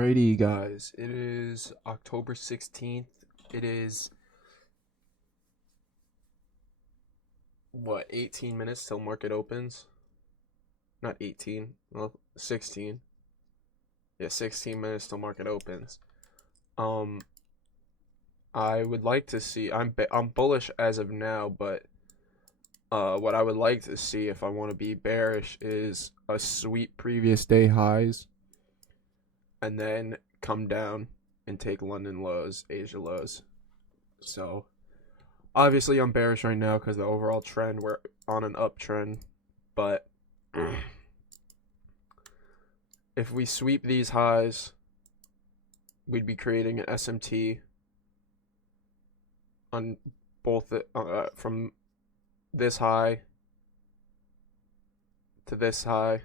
Alrighty, guys. It is October 16th. It is, 18 minutes till market opens? Not 18, well, 16. Yeah, 16 minutes till market opens. Um, I would like to see, I'm bullish as of now, but what I would like to see if I want to be bearish is a sweep previous day highs and then come down and take London lows, Asia lows. So obviously I'm bearish right now because the overall trend, we're on an uptrend, but if we sweep these highs, we'd be creating an SMT on both from this high to this high,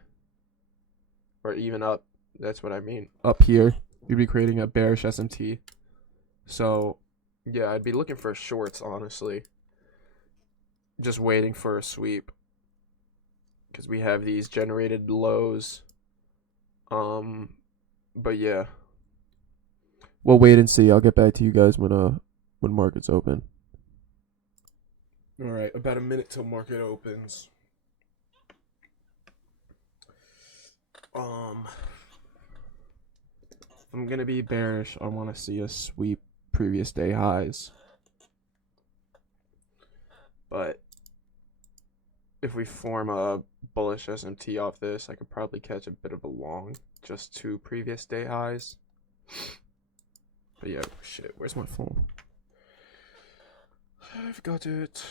or even up. That's what I mean. Up here, we'd be creating a bearish SMT. So yeah, I'd be looking for shorts, honestly. Just waiting for a sweep because we have these generated lows. But yeah, we'll wait and see. I'll get back to you guys when markets open. All right, about a minute till market opens. If I'm gonna be bearish, I want to see a sweep previous day highs. But if we form a bullish SMT off this, I could probably catch a bit of a long, just two previous day highs. But yeah, shit, where's my phone? I've got it.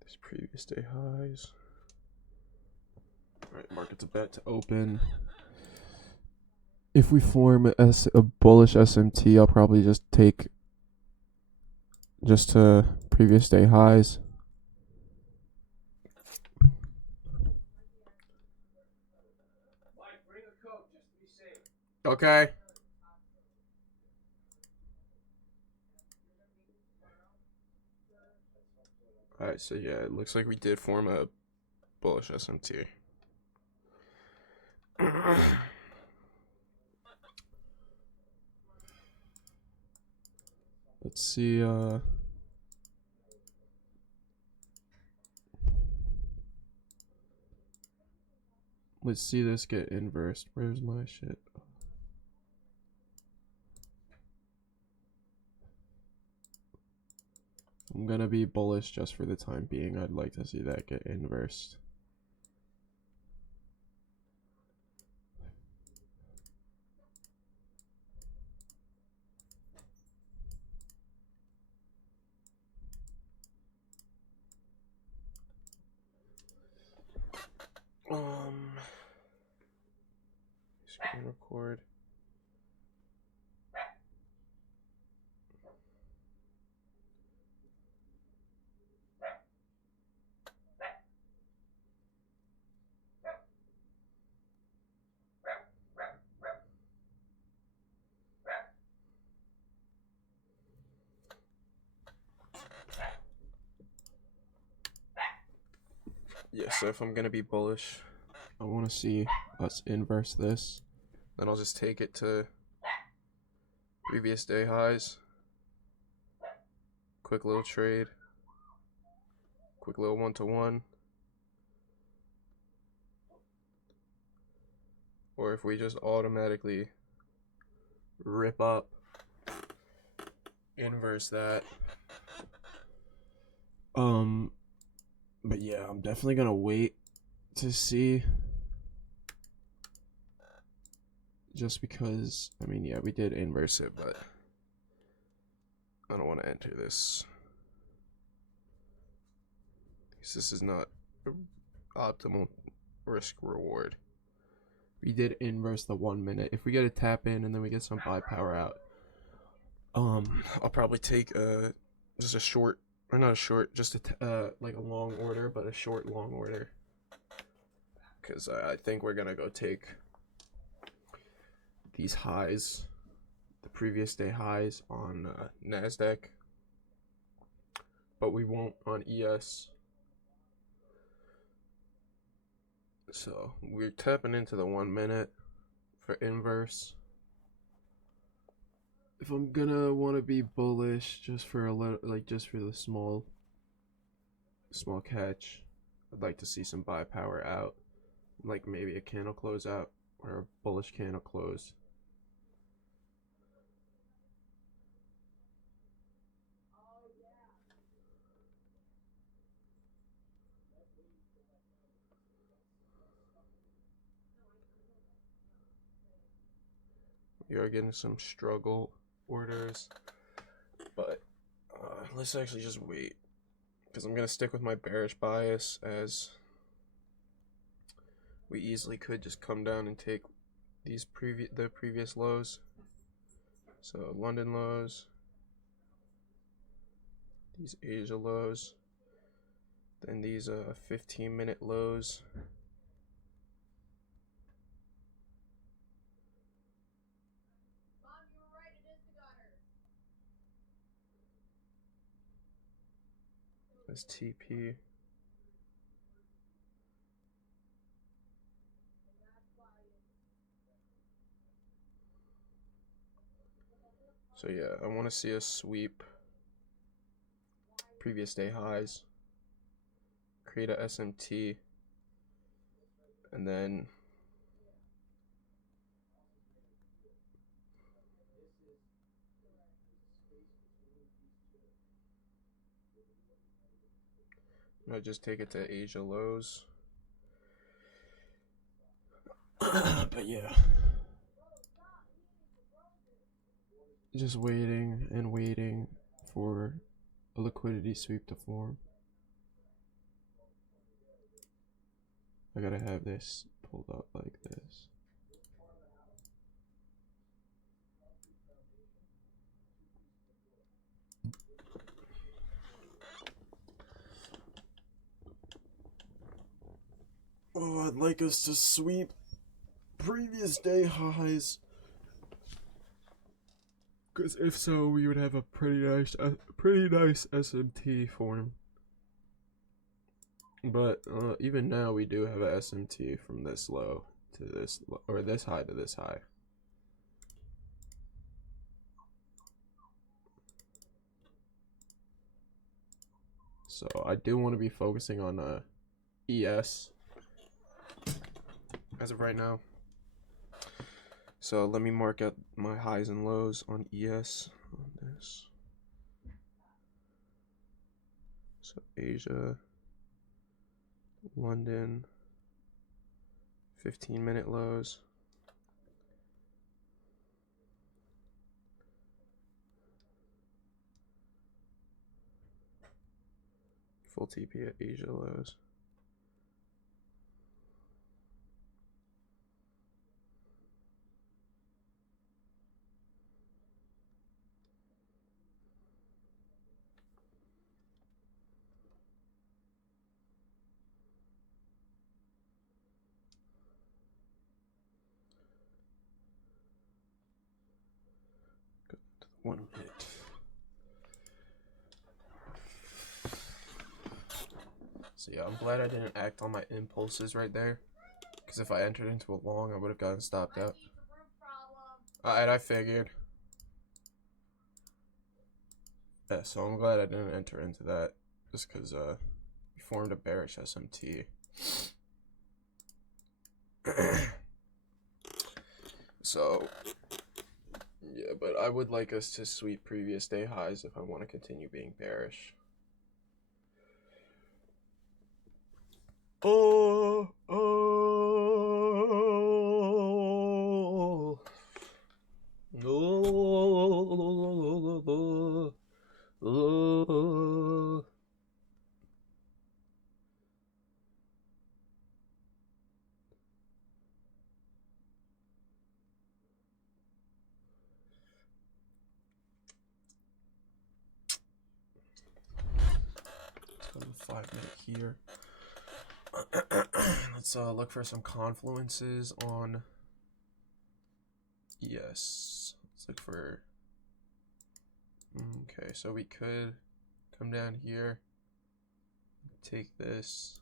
These previous day highs. Alright, market's about to open. If we form a bullish SMT, I'll probably just take just to previous day highs. Okay. Alright, so yeah, it looks like we did form a bullish SMT. Let's see, let's see this get inversed. Where's my shit? I'm gonna be bullish just for the time being. I'd like to see that get inversed. Screen record. Yeah, so if I'm gonna be bullish, I want to see us inverse this. Then I'll just take it to previous day highs. Quick little trade. Quick little one-to-one. Or if we just automatically rip up, inverse that. But yeah, I'm definitely gonna wait to see. Just because, I mean, yeah, we did inverse it, but I don't want to enter this. This is not optimal risk reward. We did inverse the 1 minute. If we get a tap in and then we get some buy power out, I'll probably take just a short, or not a short, just a like a long order, but a short long order, because I think we're gonna go take these highs, the previous day highs on Nasdaq, but we won't on ES. So we're tapping into the 1 minute for inverse. If I'm gonna want to be bullish just for a little, like just for the small catch, I'd like to see some buy power out, like maybe a candle close out or a bullish candle close. We are getting some struggle orders, but let's actually just wait, because I'm gonna stick with my bearish bias, as we easily could just come down and take these the previous lows. So London lows, these Asia lows, then these 15-minute lows. That's TP. So yeah, I want to see us sweep previous day highs, create a SMT, and then I just take it to Asia lows. But yeah, just waiting and waiting for a liquidity sweep to form. I gotta have this pulled up like this. Oh, I'd like us to sweep previous day highs, because if so, we would have a pretty nice SMT form. But even now, we do have a SMT from this low to this low, or this high to this high. So I do want to be focusing on ES as of right now. So let me mark out my highs and lows on ES on this. So Asia, London, 15-minute lows. Full TP at Asia lows. Go to the 1 minute. So yeah, I'm glad I didn't act on my impulses right there, because if I entered into a long, I would have gotten stopped out. And I figured. Yeah, so I'm glad I didn't enter into that, just because we formed a bearish SMT. So yeah, but I would like us to sweep previous day highs if I want to continue being bearish. Oh. 5-minute here. Let's look for some confluences on ES. Let's look for, okay, so we could come down here, take this,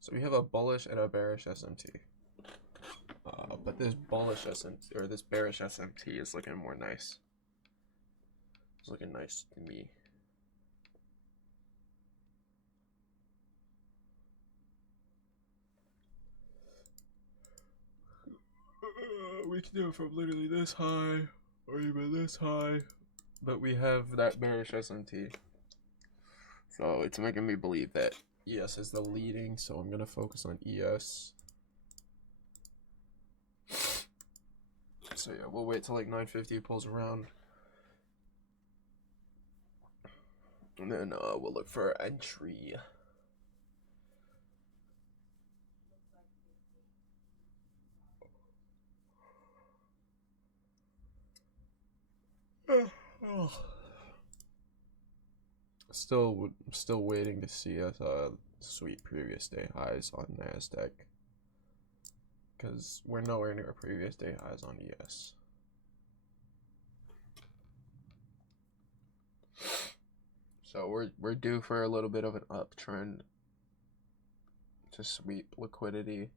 so we have a bullish and a bearish SMT. But this bullish SMT, or this bearish SMT, is looking more nice. It's looking nice to me. We can do it from literally this high, or even this high. But we have that bearish SMT. So it's making me believe that ES is the leading, so I'm going to focus on ES. So yeah, we'll wait till like 950 pulls around. And then we'll look for entry. Still waiting to see us sweep previous day highs on NASDAQ. Because we're nowhere near previous day highs on ES. So we're due for a little bit of an uptrend to sweep liquidity.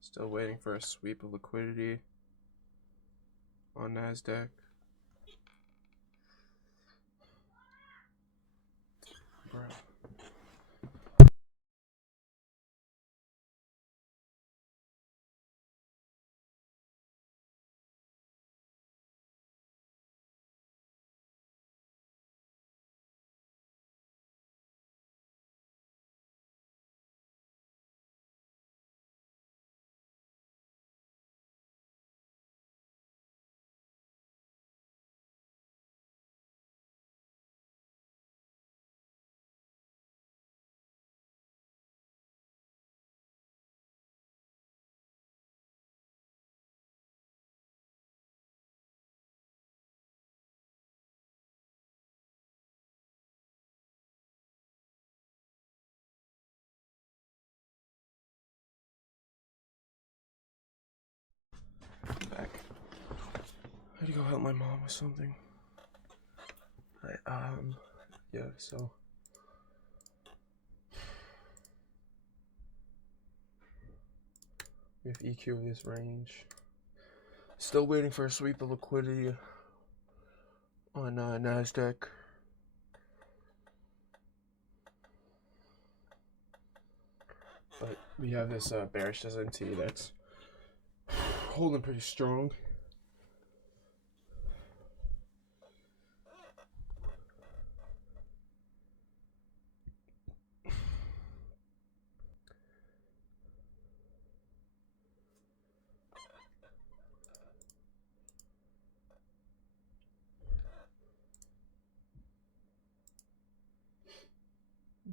Still waiting for a sweep of liquidity on NASDAQ. Bro. Back. I had to go help my mom with something. Yeah, so we have EQ of this range. Still waiting for a sweep of liquidity on NASDAQ. But we have this bearish SMT that's holding pretty strong.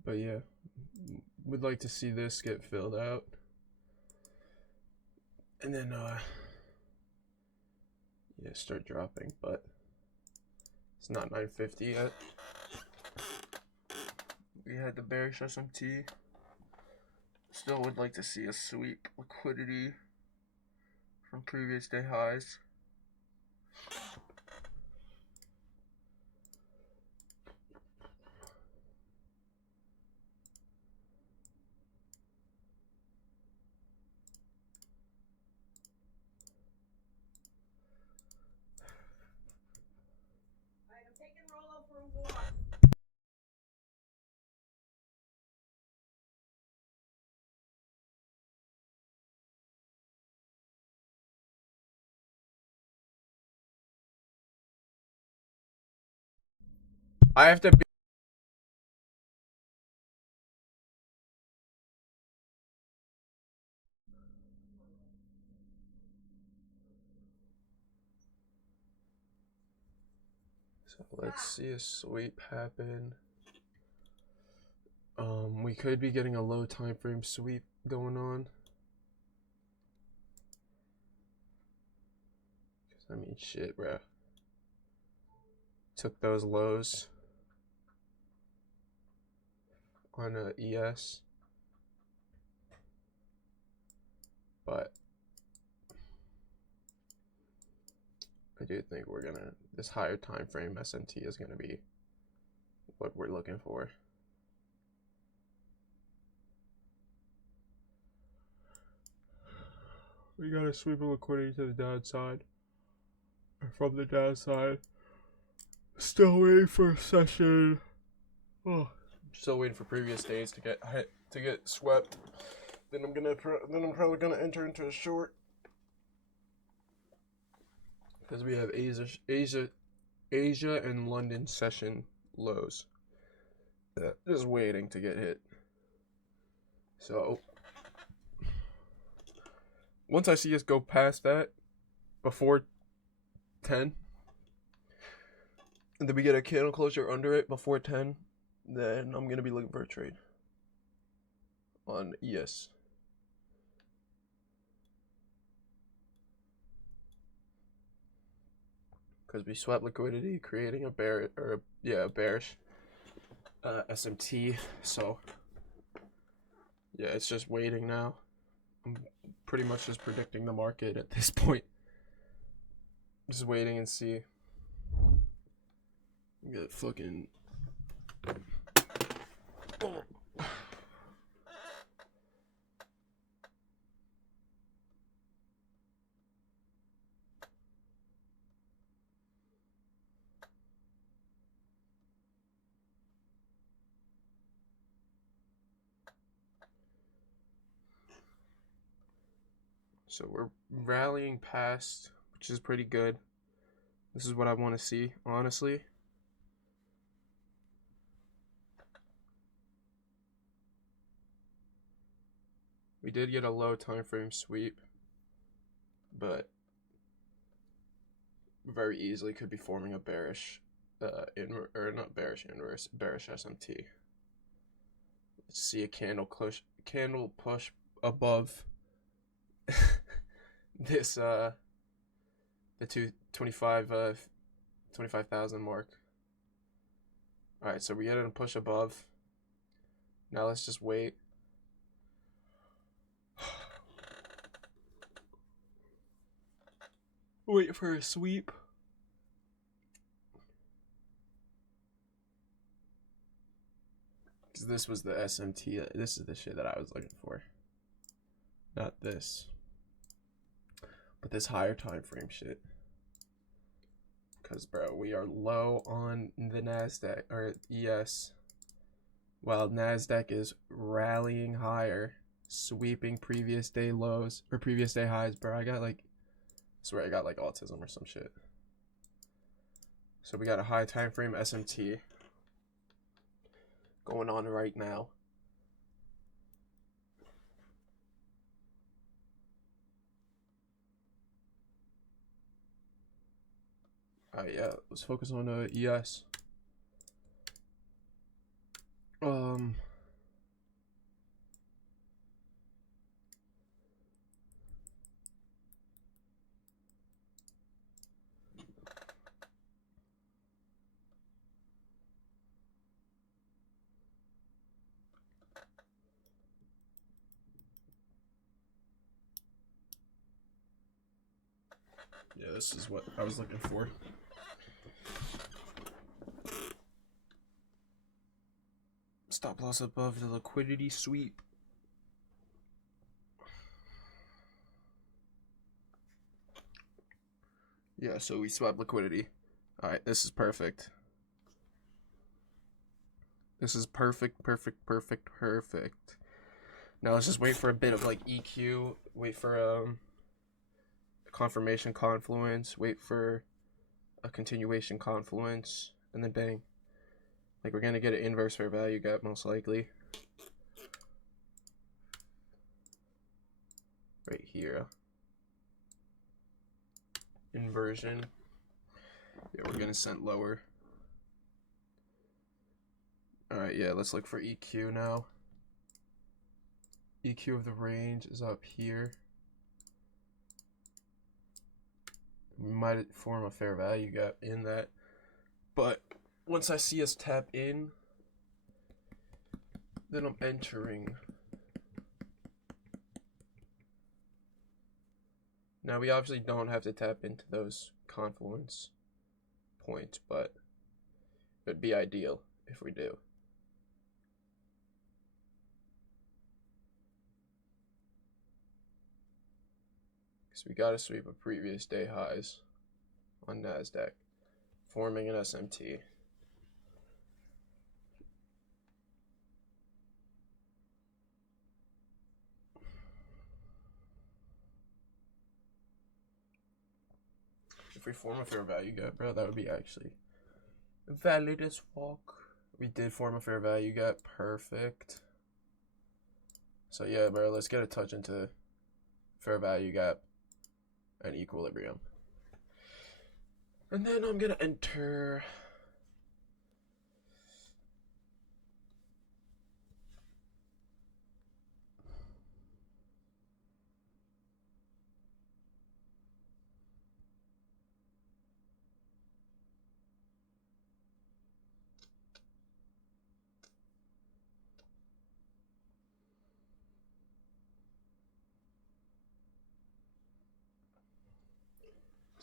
But yeah, we'd like to see this get filled out. And then yeah, start dropping, but it's not 950 yet. We had the bearish SMT. Still would like to see a sweep liquidity from previous day highs. I have to be. So let's see a sweep happen. We could be getting a low time frame sweep going on. I mean, shit, bro. Took those lows on a ES, but I do think we're gonna, this higher time frame SMT is gonna be what we're looking for. We got a sweep of liquidity to the downside, or from the downside. Still waiting for a session. Oh, still waiting for previous days to get hit, to get swept. Then I'm probably gonna enter into a short because we have Asia and London session lows. Just waiting to get hit. So once I see us go past that before 10, and then we get a candle closure under it before 10, then I'm gonna be looking for a trade on ES. Because we swept liquidity, creating a bearish SMT. So yeah, it's just waiting now. I'm pretty much just predicting the market at this point. Just waiting and see. Get fucking. So we're rallying past, which is pretty good. This is what I want to see, honestly. We did get a low time frame sweep, but very easily could be forming a bearish, not bearish inverse, bearish SMT. Let's see a candle push above this the 25,000 mark. All right, so we get it a push above. Now let's just wait. Wait for a sweep. Because this was the SMT. This is the shit that I was looking for. Not this. But this higher time frame shit. Because, bro, we are low on the NASDAQ, or ES. While NASDAQ is rallying higher, sweeping previous day lows, or previous day highs, bro. I swear I got like autism or some shit. So we got a high time frame SMT going on right now. Yeah, let's focus on ES. Yeah, this is what I was looking for. Stop loss above the liquidity sweep. Yeah, so we swap liquidity. Alright, this is perfect. This is perfect. Now let's just wait for a bit of like EQ, wait for confirmation confluence, wait for a continuation confluence, and then bang. Like, we're going to get an inverse fair value gap, most likely. Right here. Inversion. Yeah, we're going to send lower. Alright, yeah, let's look for EQ now. EQ of the range is up here. We might form a fair value gap in that. But once I see us tap in, then I'm entering. Now, we obviously don't have to tap into those confluence points, but it would be ideal if we do. Because we got to sweep a previous day highs on NASDAQ, forming an SMT. If we form a fair value gap, bro, that would be actually valid as fuck. We did form a fair value gap. Perfect. So yeah, bro, let's get a touch into fair value gap and equilibrium. And then I'm going to enter.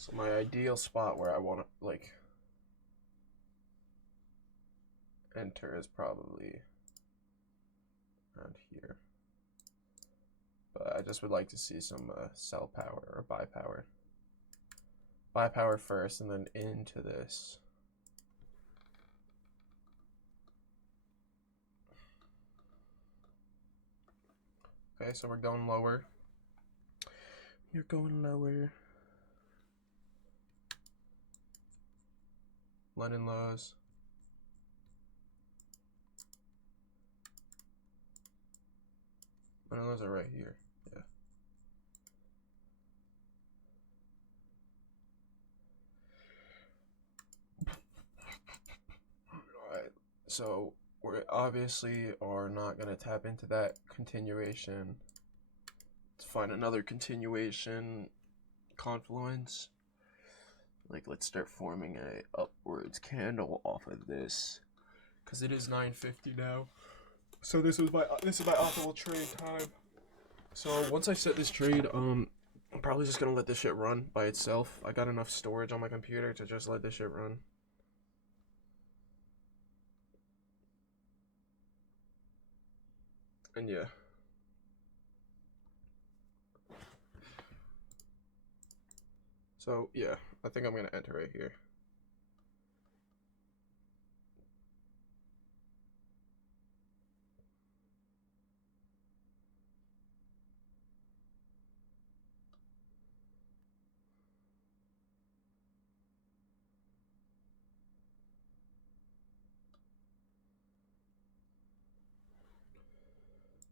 So my ideal spot where I want to, like, enter is probably around here. But I just would like to see some sell power or buy power. Buy power first and then into this. Okay, so we're going lower. You're going lower. London lows. London lows are right here. Yeah. Alright, so we obviously are not going to tap into that continuation. Let's find another continuation confluence. Like, let's start forming a upwards candle off of this, because it is 9:50 now. So this is my optimal trade time. So once I set this trade, I'm probably just gonna let this shit run by itself. I got enough storage on my computer to just let this shit run. And yeah. So yeah, I think I'm gonna enter right here.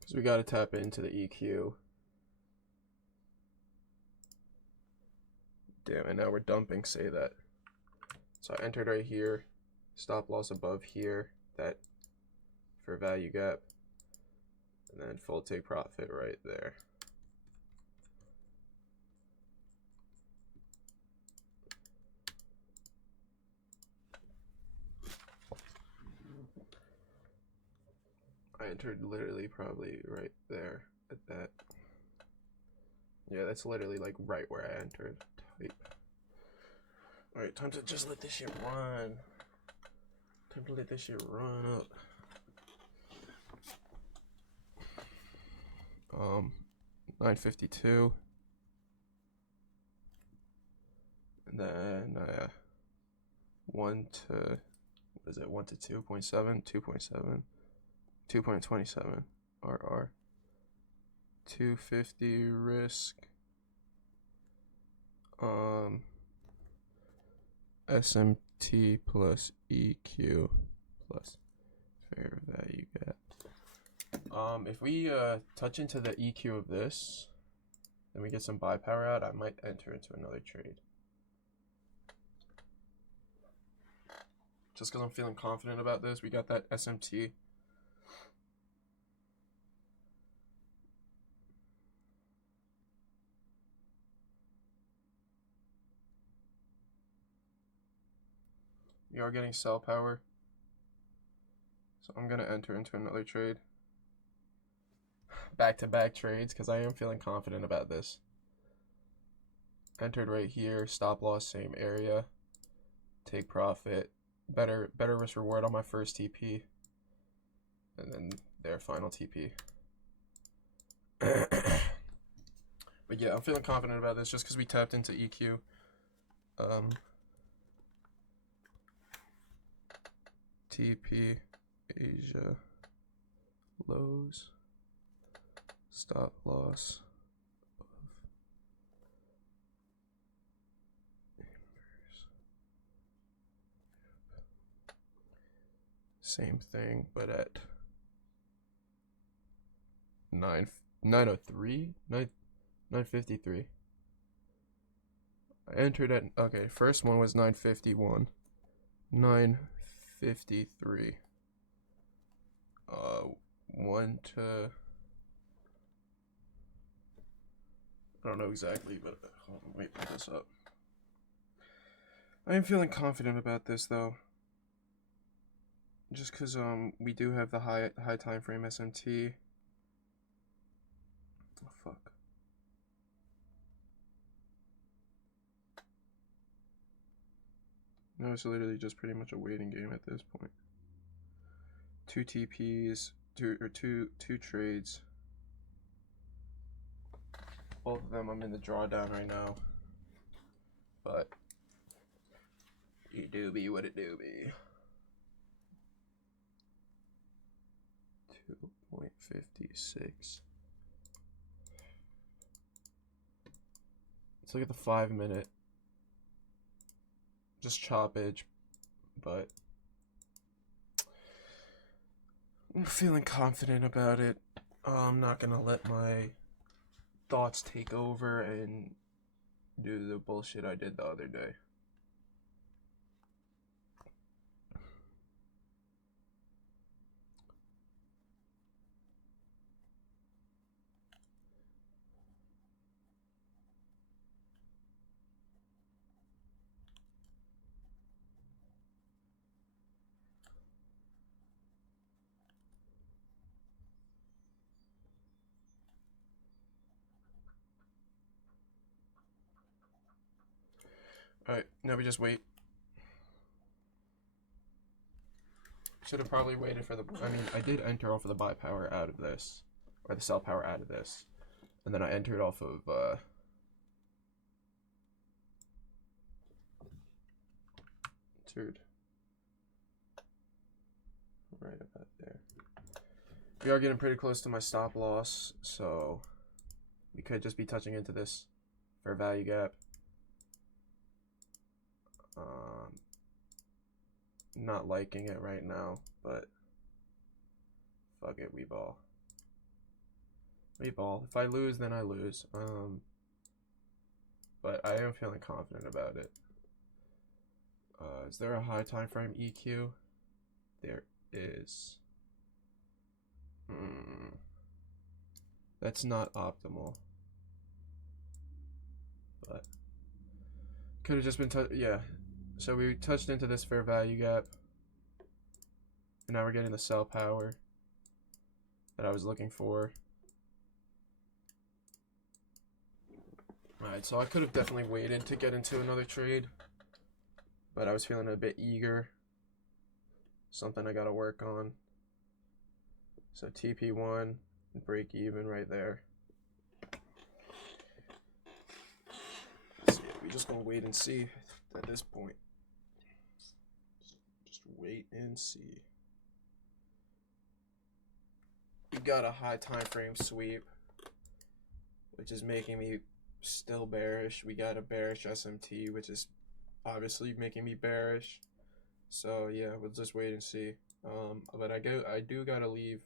Because we gotta tap into the EQ. Damn it, now we're dumping, say that. So I entered right here, stop loss above here, that for value gap, and then full take profit right there. I entered literally probably right there at that. Yeah, that's literally like right where I entered. Type. Alright, time to just let this shit run. Time to let this shit run up. 952. And then 1 to, what is it, 1 to 2.7, 2.7, 2.27 RR. 250 risk. SMT plus EQ plus fair value gap. If we touch into the EQ of this, and we get some buy power out, I might enter into another trade. Just because I'm feeling confident about this, we got that SMT. We are getting sell power. So I'm going to enter into another trade. Back-to-back trades because I am feeling confident about this. Entered right here, stop loss, same area. Take profit. Better risk reward on my first TP. And then their final TP. But yeah, I'm feeling confident about this just because we tapped into EQ. TP Asia lows, stop loss of inverse. Same thing, but at 953. I entered at, okay, first one was 951. 953. One to, I don't know exactly, but hold on, wait, put this up. I am feeling confident about this though. Just because we do have the high time frame SMT. Oh fuck. No, it's literally just pretty much a waiting game at this point. Two TPs, two trades. Both of them I'm in the drawdown right now. But it do be what it do be. 2.56. Let's look at the 5-minute. Just choppage, but I'm feeling confident about it. I'm not gonna let my thoughts take over and do the bullshit I did the other day. Alright, now we just wait. Should have probably waited for the, I mean, I did enter off of the buy power out of this, or the sell power out of this, and then I entered off of, right about there. We are getting pretty close to my stop loss, so we could just be touching into this fair value gap. Not liking it right now, but fuck it, we ball. We ball. If I lose, then I lose. But I am feeling confident about it. Is there a high time frame EQ? There is. That's not optimal. But could have just been yeah. So we touched into this fair value gap. And now we're getting the sell power that I was looking for. Alright, so I could have definitely waited to get into another trade. But I was feeling a bit eager. Something I gotta work on. So TP1, break even right there. So yeah, we're just gonna wait and see at this point. Just wait and see. We got a high time frame sweep, which is making me still bearish. We got a bearish SMT, which is obviously making me bearish. So yeah, we'll just wait and see. But I do gotta leave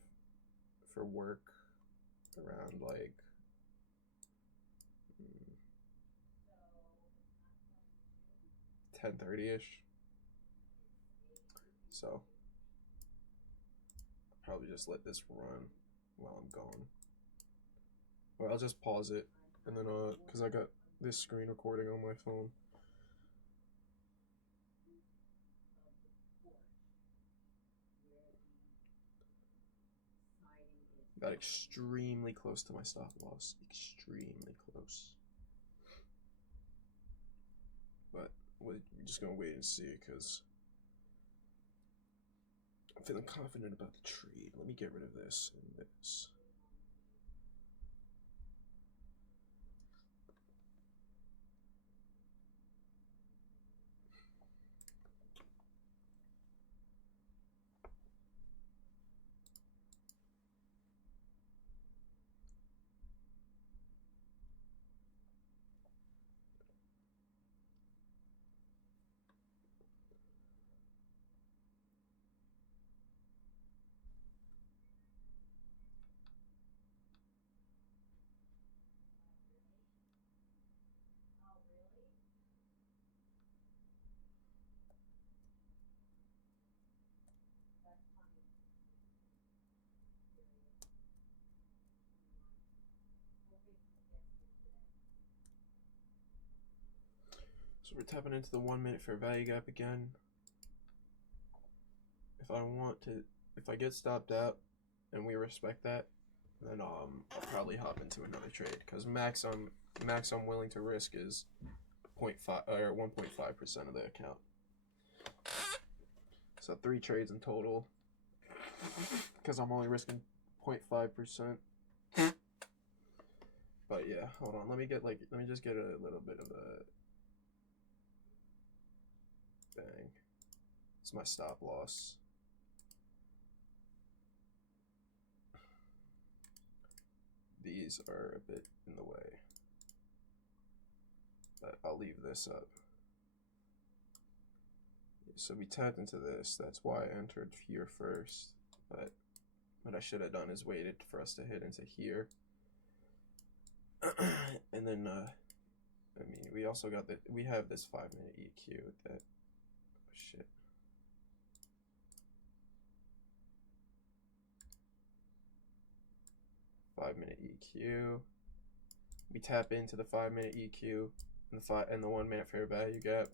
for work around like 10:30ish. So I'll probably just let this run while I'm gone. Or I'll just pause it and then cause I got this screen recording on my phone. Got extremely close to my stop loss. Extremely close. But we're just gonna wait and see because I'm feeling confident about the trade. Let me get rid of this and this. So we're tapping into the 1 minute fair value gap again. If I get stopped out and we respect that, then I'll probably hop into another trade because max I'm willing to risk is 0.5 or 1.5% of the account. So 3 trades in total because I'm only risking 0.5%. But yeah, hold on. Let me just get a little bit of a bang. It's my stop loss. These are a bit in the way, but I'll leave this up. So we tapped into this. That's why I entered here first. But what I should have done is waited for us to hit into here. And then, I mean, we also got we have this 5-minute EQ that, oh shit. Five-minute EQ. We tap into the 5-minute EQ and the 1 minute fair value gap.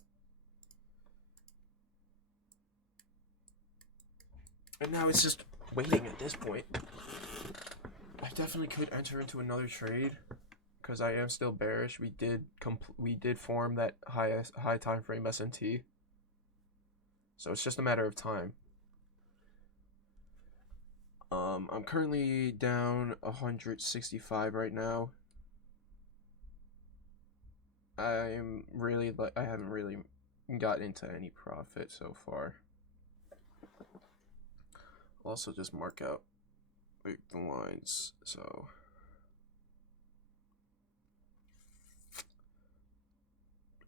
And now it's just waiting at this point. I definitely could enter into another trade because I am still bearish. We did form that high time frame SNT. So it's just a matter of time. I'm currently down 165 right now. I haven't really got into any profit so far. I'll also just mark out the lines. So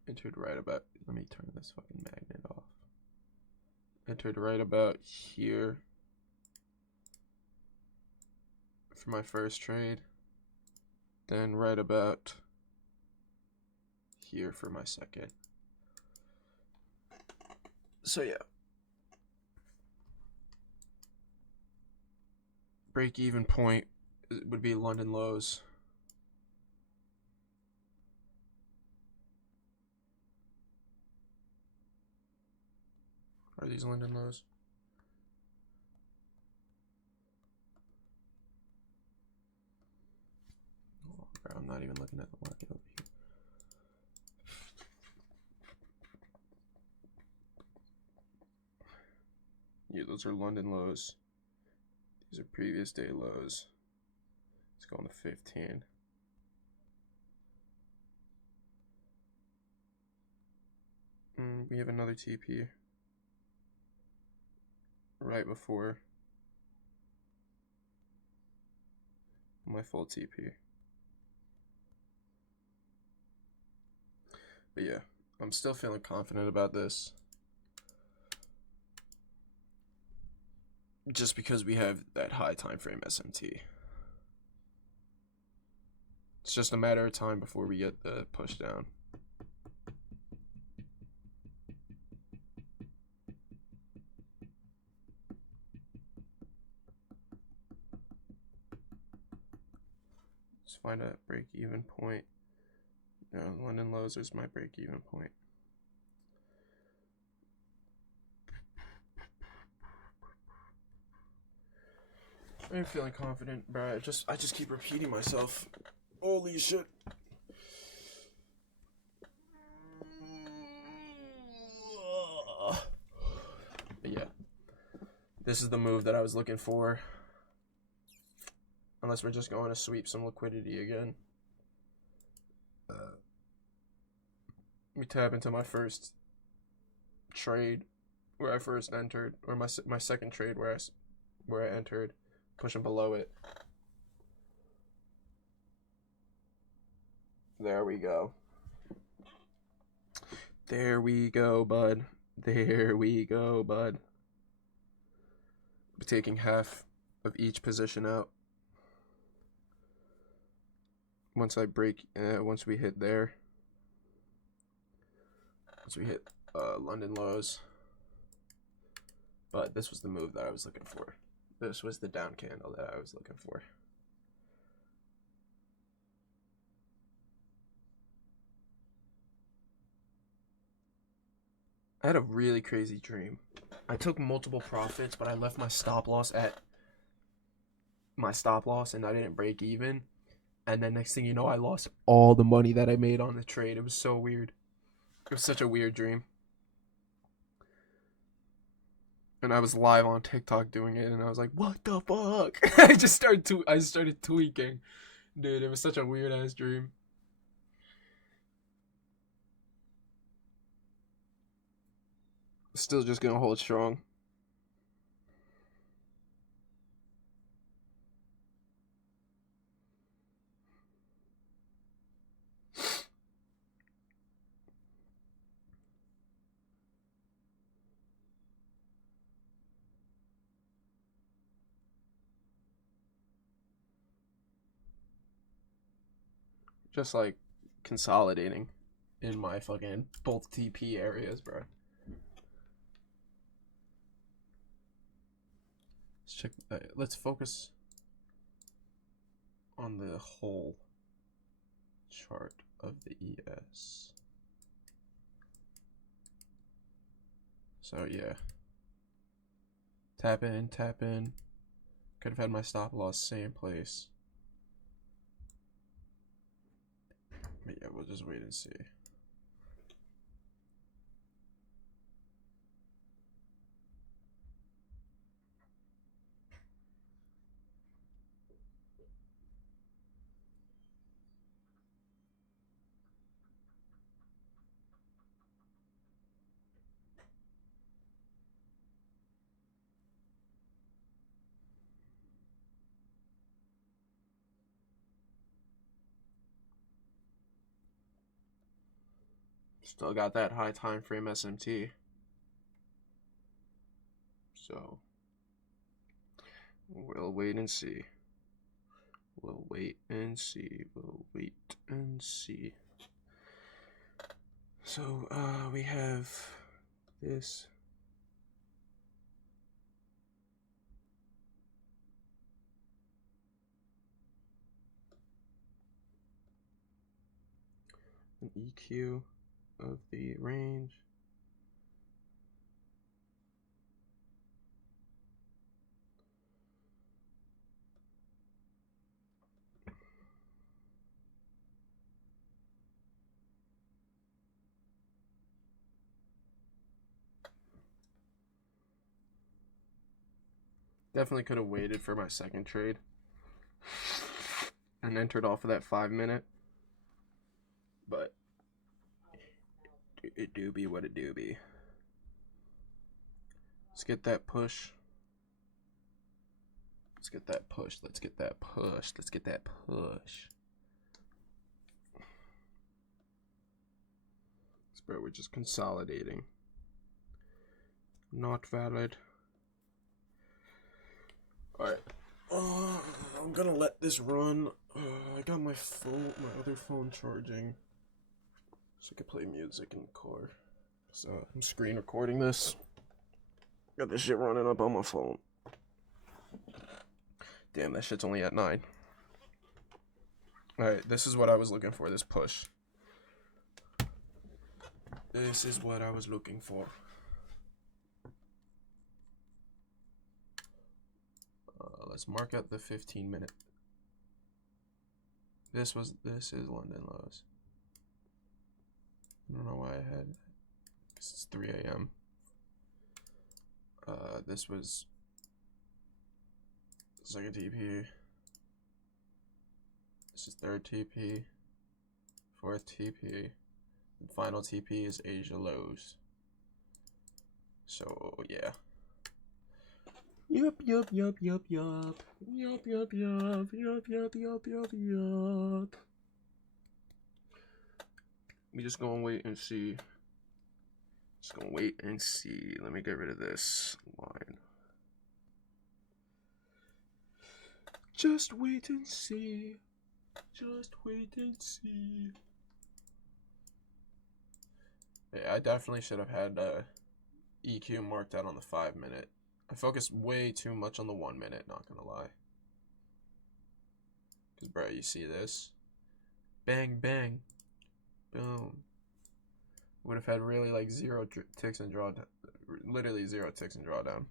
entered right about, let me turn this fucking magnet off. Entered right about here for my first trade, then right about here for my second. So yeah, break even point would be London lows. Are these London lows? Oh, I'm not even looking at the market over here. Yeah, those are London lows. These are previous day lows. Let's go on the 15. We have another TP right before my full TP. But yeah, I'm still feeling confident about this. just because we have that high time frame SMT. It's just a matter of time before we get the push down. Let's find a break-even point. No, London lows is my break-even point. I'm feeling confident, bro. I just keep repeating myself. Holy shit. But yeah. This is the move that I was looking for. Unless we're just going to sweep some liquidity again. We tap into my first trade where I first entered, or my second trade where I entered, pushing below it. There we go. There we go, bud. There we go, bud. We're taking half of each position out. Once we hit there. Once we hit London lows. But this was the move that I was looking for. This was the down candle that I was looking for. I had a really crazy dream. I took multiple profits, but I left my stop loss at my stop loss and I didn't break even. And then next thing you know, I lost all the money that I made on the trade. It was so weird. It was such a weird dream. And I was live on TikTok doing it, and I was like, "What the fuck?" I started tweaking, dude. It was such a weird ass dream. Still just gonna hold strong. Just like consolidating in my fucking both TP areas, bro. Let's check. Let's focus on the whole chart of the ES. So yeah, tap in, tap in. Could have had my stop loss same place. But yeah, we'll just wait and see. Still got that high time frame SMT. So we'll wait and see. We'll wait and see. We'll wait and see. So we have this. An EQ of the range. Definitely could have waited for my second trade and entered off of that 5 minute. But it do be what it do be. Let's get that push. Let's get that push. Let's get that push. Let's get that push. Bro, we're just consolidating. Not valid. Alright. I'm gonna let this run. I got my other phone charging. So I can play music in the car. So I'm screen recording this. Got this shit running up on my phone. Damn, that shit's only at 9. Alright, this is what I was looking for, this push. This is what I was looking for. Let's mark out the 15-minute. This is London lows. I don't know why I had. It's 3 a.m. This was second TP. This is third TP. Fourth TP. And final TP is Asia lows. So yeah. Yup. We just gonna wait and see. Just gonna wait and see. Let me get rid of this line. Just wait and see. Just wait and see. Yeah, I definitely should have had EQ marked out on the 5-minute. I focused way too much on the 1 minute, not gonna lie. Cause bro, you see this? Bang, bang. Boom. Would have had really like 0 ticks and drawdown. Literally 0 ticks and drawdown.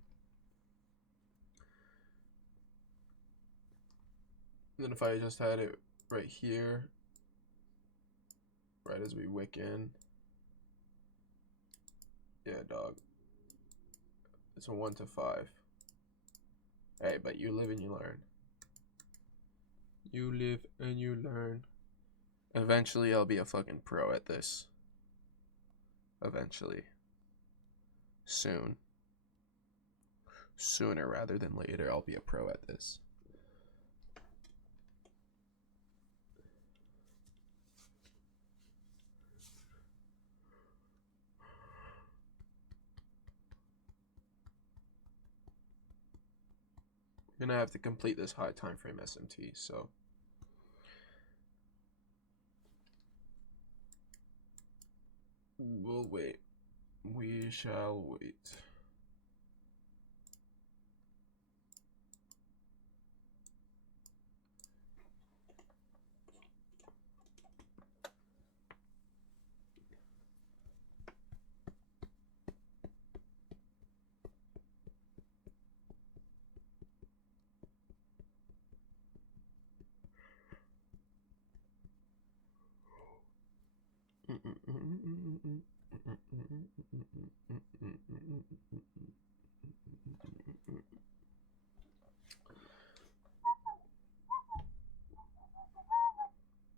And then if I just had it right here, right as we wick in. Yeah, dog. It's a 1 to 5. Hey, but you live and you learn. You live and you learn. Eventually, I'll be a fucking pro at this. Eventually. Soon. Sooner rather than later, I'll be a pro at this. I'm gonna have to complete this high time frame SMT, so we'll wait. We shall wait.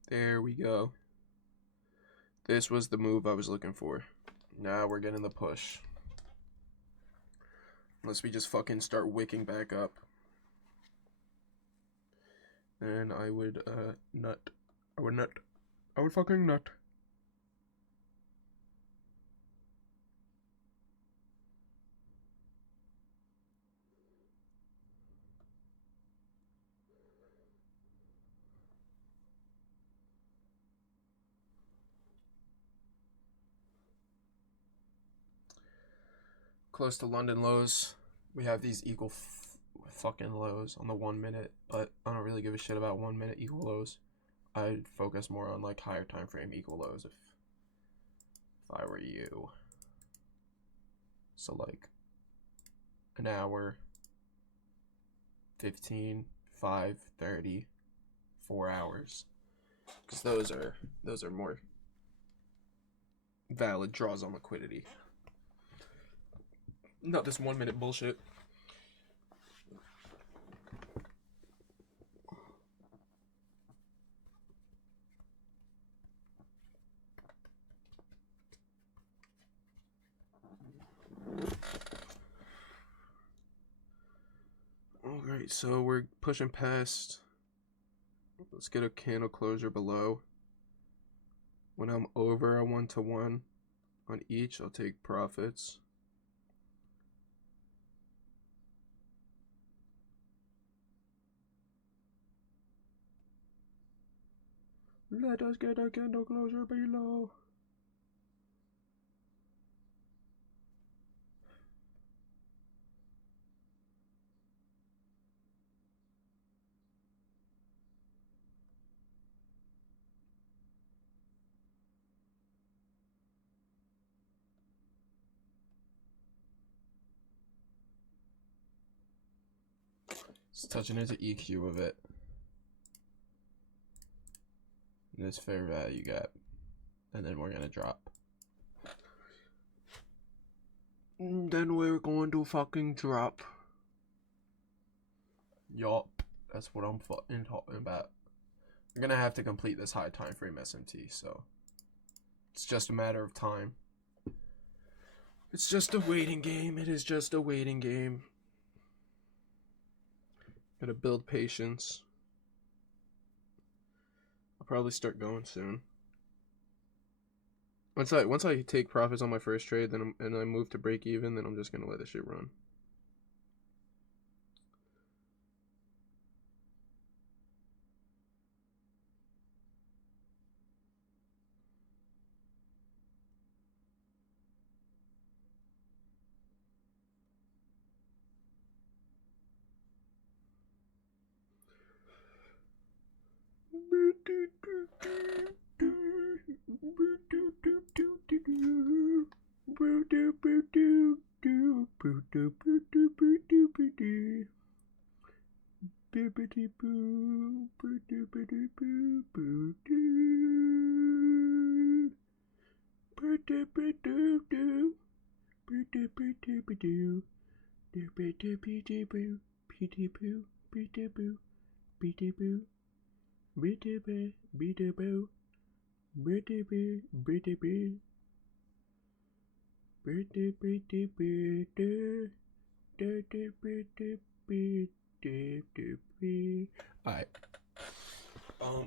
There we go. This was the move I was looking for. Now we're getting the push. Unless we just fucking start wicking back up. Then I would nut. I would nut. I would fucking nut. Close to London lows. We have these equal fucking lows on the 1 minute, but I don't really give a shit about 1 minute equal lows. I'd focus more on like higher time frame equal lows if I were you. So like an hour, 15, 5, 30, 4 hours. Because those are more valid draws on liquidity. Not this 1 minute bullshit. Alright, so we're pushing past. Let's get a candle closure below. When I'm over a 1-to-1 on each, I'll take profits. Let us get a candle closure below. Just touching into EQ of it. And this fair value gap. And then we're gonna drop. And then we're going to fucking drop. Yup. That's what I'm fucking talking about. I'm gonna have to complete this high time frame SMT, so it's just a matter of time. It's just a waiting game. It is just a waiting game. Gotta build patience. I'll probably start going soon. Once I take profits on my first trade, then and I move to break even, then I'm just gonna let this shit run. Alright.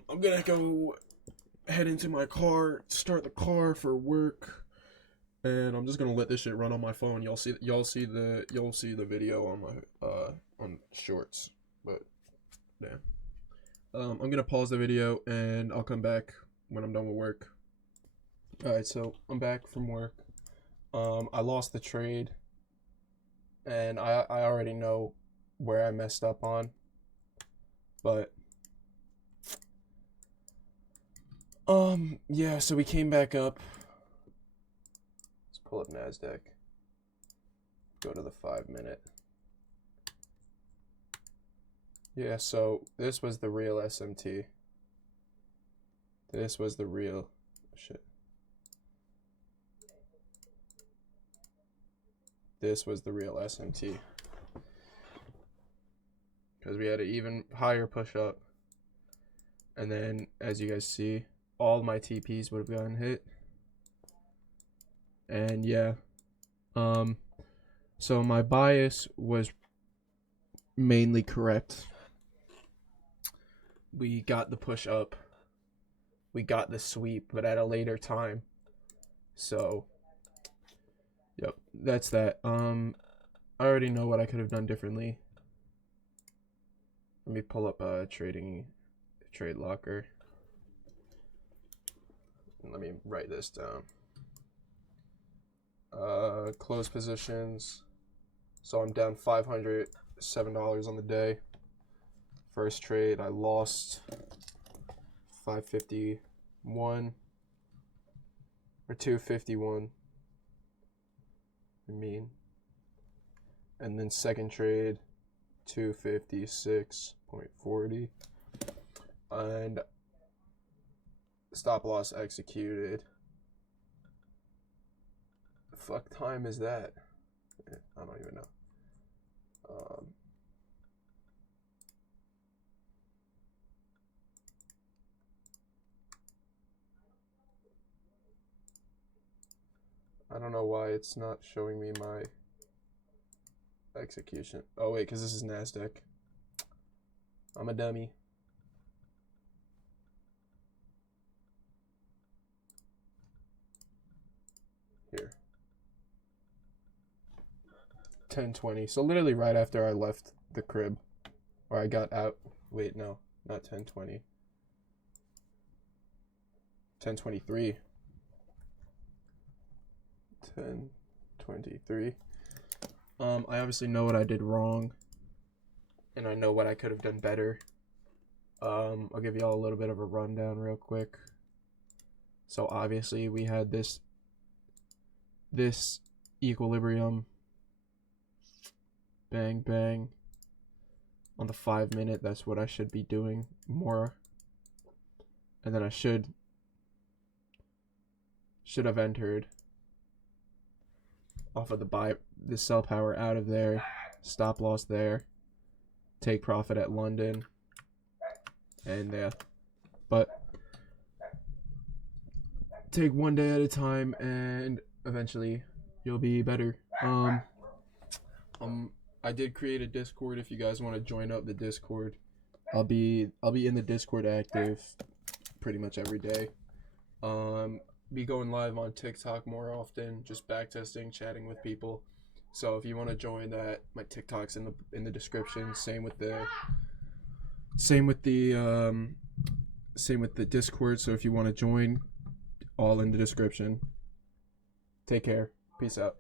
I'm gonna go head into my car, start the car for work, and I'm just gonna let this shit run on my phone. You'll see the video on my on shorts. But yeah. I'm gonna pause the video and I'll come back when I'm done with work. Alright, so I'm back from work. I lost the trade, and I already know where I messed up on, but yeah, so we came back up. Let's pull up NASDAQ. Go to the 5-minute. Yeah, so this was the real SMT. This was the real shit. This was the real SMT. Because we had an even higher push up. And then, as you guys see, all my TPs would have gotten hit. And yeah. So my bias was mainly correct. We got the push up. We got the sweep, but at a later time. So, yep, that's that. I already know what I could have done differently. Let me pull up a trade locker. Let me write this down. Close positions. So I'm down $507 on the day. First trade, I lost 551 or 251. I mean, and then second trade, 256.40, and stop loss executed. The fuck time is that? I don't even know. I don't know why it's not showing me my execution. Oh wait, because this is NASDAQ. I'm a dummy. Here. 10:20. So literally right after I left the crib. Or I got out. Wait, no. Not 10:20. 10:23. 10:23. I obviously know what I did wrong, and I know what I could have done better. I'll give y'all a little bit of a rundown real quick. So obviously we had this equilibrium, bang bang, on the 5 minute. That's what I should be doing more, and then I should have entered off of the sell power out of there, stop loss there, take profit at London, and yeah, but take one day at a time, and eventually you'll be better. I did create a Discord. If you guys want to join up the Discord, I'll be in the Discord active pretty much every day. Be going live on TikTok more often, just backtesting, chatting with people. So if you want to join that, my TikTok's in the description. Same with the Discord. So if you want to join, all in the description. Take care. Peace out.